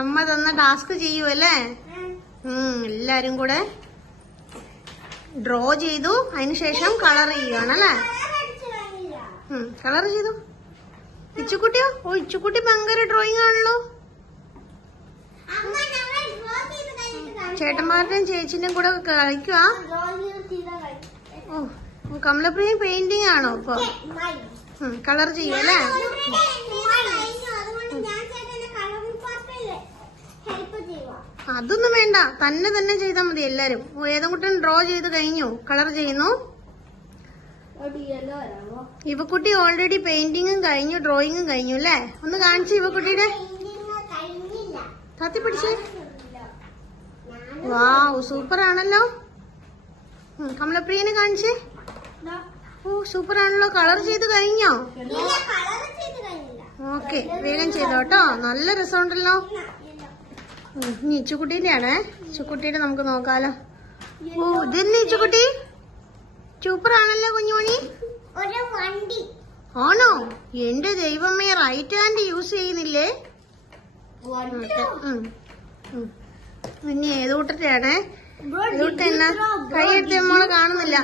അമ്മ തന്ന ടാസ്ക് ചെയ്യുമല്ലേ? എല്ലാരും കൂടെ ഡ്രോ ചെയ്തു, അതിനുശേഷം കളർ ചെയ്യുകയാണല്ലേ? കളർ ചെയ്തു. ഇച്ചുക്കുട്ടിയോ? ഓ, ഇച്ചുക്കുട്ടി ഭയങ്കര ഡ്രോയിങ് ആണല്ലോ. ചേട്ടന്മാരുടെയും ചേച്ചിന്റെയും കൂടെ കളിക്കുക. ഓ, കമലപ്രിയ പെയിന്റിംഗ് ആണോ ഇപ്പൊ? കളർ ചെയ്യുമല്ലേ? അതൊന്നും വേണ്ട, തന്നെ ചെയ്താൽ മതി എല്ലാരും. ഏതെങ്കിലും ഡ്രോ ചെയ്ത് കഴിഞ്ഞു, കളർ ചെയ്യുന്നു. ഇവക്കുട്ടി ഓൾറെഡി പെയിന്റിങ്ങും കഴിഞ്ഞു, ഡ്രോയിങ്ങും കഴിഞ്ഞു അല്ലേ? ഒന്ന് കാണിച്ചു ഇവക്കുട്ടിയുടെ. താത്തി പിടിച്ചേ. വാവ്, സൂപ്പർ ആണല്ലോ. കമലപ്രിയനെ കാണിച്ചേ. ഓ, സൂപ്പർ ആണല്ലോ. കളർ ചെയ്ത് കഴിഞ്ഞോ? ഓക്കെ, വേഗം ചെയ്തോട്ടോ. നല്ല രസമുണ്ടല്ലോ. ഇനി ഇച്ചുക്കുട്ടീന്റെ ആണേ. ഇച്ചുക്കുട്ടിയുടെ നമുക്ക് നോക്കാലോ. ഓ, ഇതെന്നെ ഇച്ചുക്കുട്ടി. സൂപ്പർ ആണല്ലോ കുഞ്ഞുമണി. ആണോ? എന്റെ ദൈവമേ, റൈറ്റ് ഹാൻഡ് യൂസ് ചെയ്യുന്നില്ലേ? ഇനി ഏത് കൂട്ടത്തെയാണേ? എന്നാ കൈ എടുത്ത് നമ്മളെ കാണുന്നില്ല.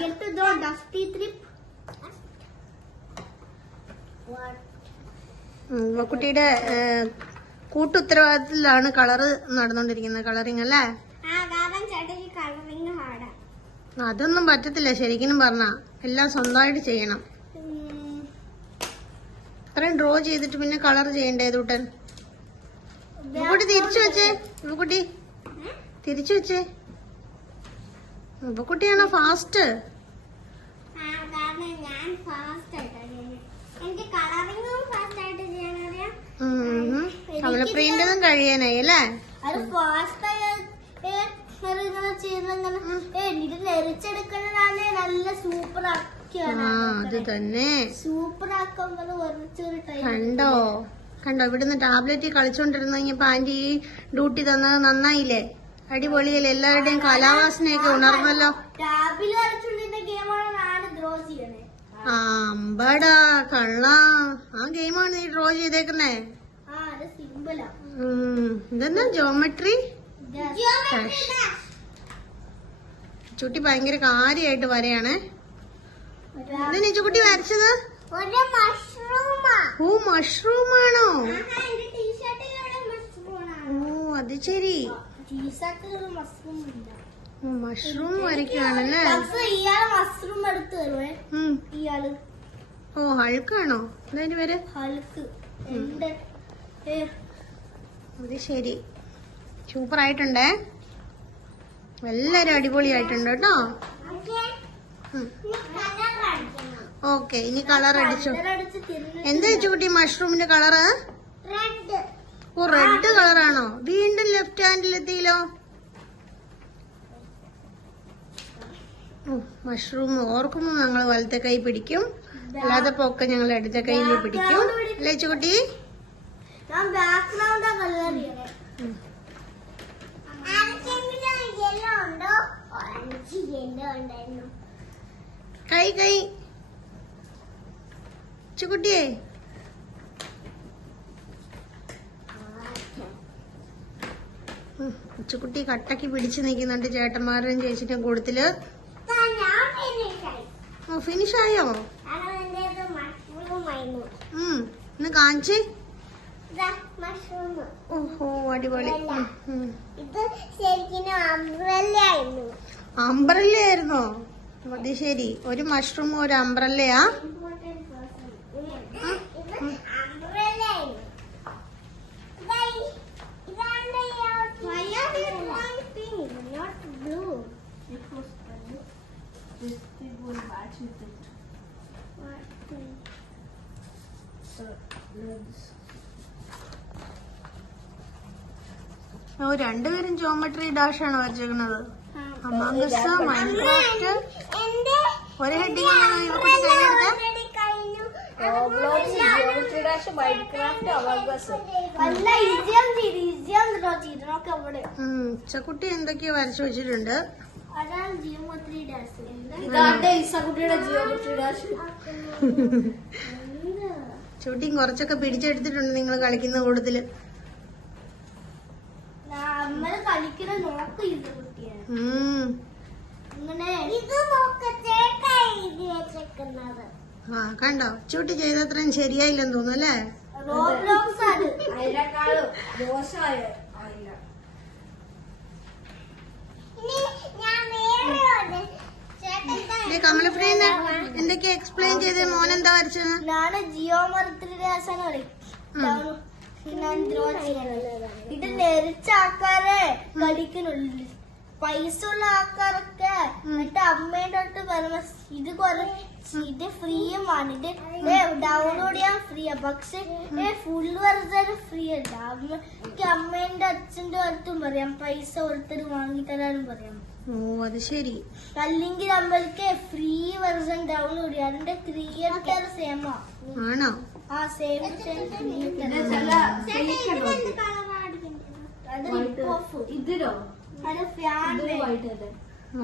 കുട്ടിയുടെ കൂട്ടുത്തരവാദിത്തത്തിലാണ് കളറ് നടന്നുകൊണ്ടിരിക്കുന്നത്. കളറിങ് അല്ലേ? അതൊന്നും പറ്റത്തില്ല ശരിക്കും പറഞ്ഞ. എല്ലാം സ്വന്തമായിട്ട് ചെയ്യണം. ഇത്രയും ഡ്രോ ചെയ്തിട്ട് പിന്നെ കളർ ചെയ്യണ്ടേ കൂട്ടൻ? ഇവക്കുട്ടി തിരിച്ചു വെച്ചേ. ഇവക്കുട്ടി തിരിച്ചു വെച്ചേ. ഇവക്കുട്ടിയാണോ ഫാസ്റ്റ്? കമലപ്രിയന്റെതും കഴിയാനായി അല്ലേ? അത് തന്നെ. കണ്ടോ ഇവിടുന്ന് ടാബ്ലറ്റ് കളിച്ചോണ്ടിരുന്നപ്പോ ആന്റി ഡ്യൂട്ടി തന്നത് നന്നായില്ലേ? അടിപൊളിയല്ലേ? എല്ലാവരുടെയും കലാവാസനയൊക്കെ ഉണർന്നല്ലോ. അമ്പടാ കള്ള, ആ ഗെയിമാണ് നീ ഡ്രോ ചെയ്തേക്കുന്നേ. ഇതെന്നാ ജോമെട്രി? ചുട്ടി ഭയങ്കര കാര്യമായിട്ട് വരെയാണേ. എന്തിനാ ചുട്ടി വരച്ചത്? ഓ, മഷ്റൂം ആണോ? ഓ, അത് ശരി. മഷ്റൂം വരയ്ക്കുകയാണല്ലേ? ഓ, ഹൾക്കാണോ? എന്താ പേര്? അത് ശരി. സൂപ്പർ ആയിട്ടുണ്ടേ. എല്ലാരും അടിപൊളിയായിട്ടുണ്ട് കേട്ടോ. ഓക്കെ, ഇനി കളർ അടിച്ചോ. എന്താ ചൂട്ടി മഷ്റൂമിന്റെ കളറ്? ഓ, റെഡ് കളറാണോ? വീണ്ടും ലെഫ്റ്റ് ഹാൻഡിലെത്തിയില്ലോ. മഷ്റൂം ഓർക്കുമ്പോ ഞങ്ങൾ വലത്തെ കൈ പിടിക്കും, അല്ലാതെ ഒക്കെ ഞങ്ങൾ ഇടത്തെ കൈയിൽ പിടിക്കും അല്ലേ ചുട്ടി? കൈ കൈ ചുക്കുട്ടിയേ. ഉച്ചക്കുട്ടി കട്ടക്ക് പിടിച്ചു നിൽക്കുന്നുണ്ട് ചേട്ടന്മാരുടെയും ചേച്ചിന്റെ കൂട്ടത്തില്. ഓ, ഫിനിഷ് ആയോ? ഒന്ന് കാണിച്ചേ. ഓഹോ, അടിപൊളി. അംബ്രല്ല ആയിരുന്നോ? അത് ശരി. ഒരു മഷ്റൂമും ഒരു അംബ്രല്ലയാ? ഓ, രണ്ടുപേരും ജോമെട്രി ഡാഷ് ആണ് വരച്ചേക്കുന്നത്. അമാങ്കസ്, മൈൻക്രാഫ്റ്റ്, ഒരു ഹെഡിങ് ചക്കുട്ടി എന്തൊക്കെയോ വരച്ചു വെച്ചിട്ടുണ്ട്. ചൂട്ടിയും കുറച്ചൊക്കെ പിടിച്ചെടുത്തിട്ടുണ്ട് നിങ്ങൾ കളിക്കുന്ന കൂട്ടത്തില്. ആ കണ്ടോ ചൂട്ടി ചെയ്തത്രയും ശരിയായില്ലെന്ന് തോന്നുന്നു അല്ലേ? കമലപ്രിയ എന്തൊക്കെയാ എക്സ്പ്ലെയിൻ ചെയ്ത് മോൻ എന്താ വരച്ചത്? ഞാന് ജിയോമെട്രി ഇത് നെരിച്ച ആൾക്കാരെ കളിക്കുന്നുള്ളു. പൈസ ഉള്ള ആൾക്കാരൊക്കെ എന്നിട്ട് അമ്മേന്റെ അടുത്ത് പറഞ്ഞ ഇത് ഫ്രീയുമാണ്, ഇത് ഡൗൺലോഡ് ചെയ്യാൻ ഫ്രീയാ, പക്ഷെ ഫുൾ വെർഷൻ ഫ്രീ അല്ല. അമ്മേന്റെ അച്ഛന്റെ അടുത്തും പറയാം പൈസ ഓരോരുത്തർ വാങ്ങിത്തരാനും പറയാം. ഓ അത് ശരി. അല്ലെങ്കിൽ നമ്മൾക്ക് ഫ്രീ വെർഷൻ ഡൗൺലോഡ് ചെയ്യാം. അതിന്റെ ക്രിയേറ്റർ സെയിമാ. ആണോ? ആ സെയിം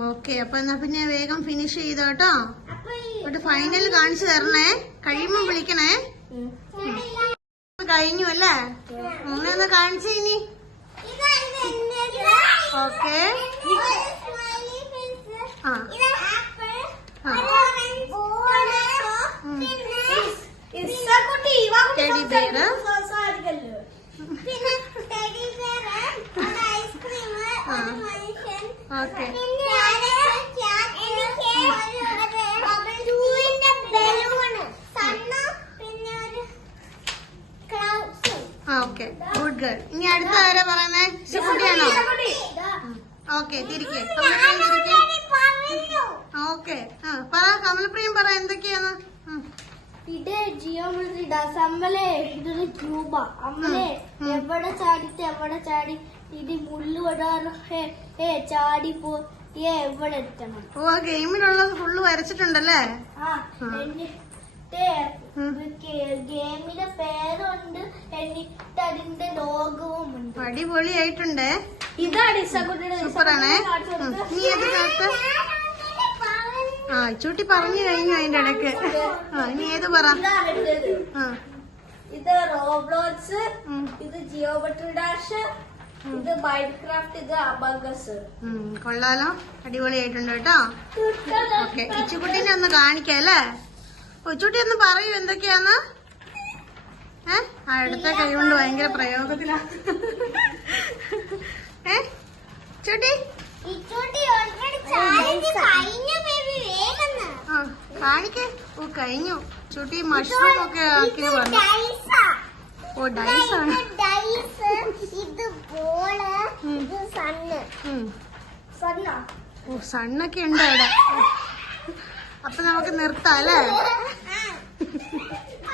ഓക്കെ. അപ്പൊ എന്നാ പിന്നെ വേഗം ഫിനിഷ് ചെയ്തോ കേട്ടോ. എന്നിട്ട് ഫൈനൽ കാണിച്ചു തരണേ, കഴിയുമ്പോ വിളിക്കണേ. കഴിഞ്ഞു അല്ലേ? ഒന്ന് കാണിച്ചു ഇനി. Okay. Teddy bear, okay. Okay good girl. ഇനി അടുത്ത ആരാ പറയുന്നേ? ശിക്കുട്ടിയാണോ? ഓക്കെ തിരിക്കേ. ഓക്കെ പറ കമലപ്രിയം പറ എന്തൊക്കെയാന്ന്. ഇത് ജിയോമെട്രി അമ്മലെ ഇതൊരു ക്യൂബാ. അമ്മലെ എവിടെ ചാടിട്ട് എവിടെ ചാടി ഇത് മുള്ളു വിടാറ് ചാടി പോ എവിടെ എത്തണം. ഓ ആ ഗെയിമിലുള്ളത് ഫുള്ള് വരച്ചിട്ടുണ്ടല്ലേ? ഗെയിമിന്റെ പേരുണ്ട്, എന്നിട്ട് അതിന്റെ ലോകവും ഉണ്ട്. അടിപൊളിയായിട്ടുണ്ട്. ഇതാണ് സൂപ്പറാണേ. നീ ഏത് കാട്ട്? ആ ചൂട്ടി പറഞ്ഞു കഴിഞ്ഞു അതിന്റെ ഇടയ്ക്ക്. നീ ഏത് പറ. ഇത് റോബ്ലോക്സ്, ഇത് ജിയോമെട്രി ഡാഷ്, ഇത് മൈൻക്രാഫ്റ്റ്, ഇത് അബംഗസ്. കൊള്ളാലോ, അടിപൊളിയായിട്ടുണ്ട് കേട്ടോ. ഓക്കെ ഇച്ചുകുട്ടീനെ ഒന്ന് കാണിക്കാം അല്ലേ? കൊച്ചുട്ടി ഒന്ന് പറയൂ എന്തൊക്കെയാന്ന്. അടുത്ത കൈ കൊണ്ട് ഭയങ്കര പ്രയോഗത്തിലാ. ചൂട്ടി കാണിക്കേ. ഓ കഴിഞ്ഞു. ചൂട്ടി മഷ്റൂം ഒക്കെ ആക്കി പറഞ്ഞു. ഓ ഡൈസ് ആണ്. ഓ സണ്ണൊക്കെ ഉണ്ട് അവിടെ. അപ്പൊ നമുക്ക് നിർത്താം അല്ലേ?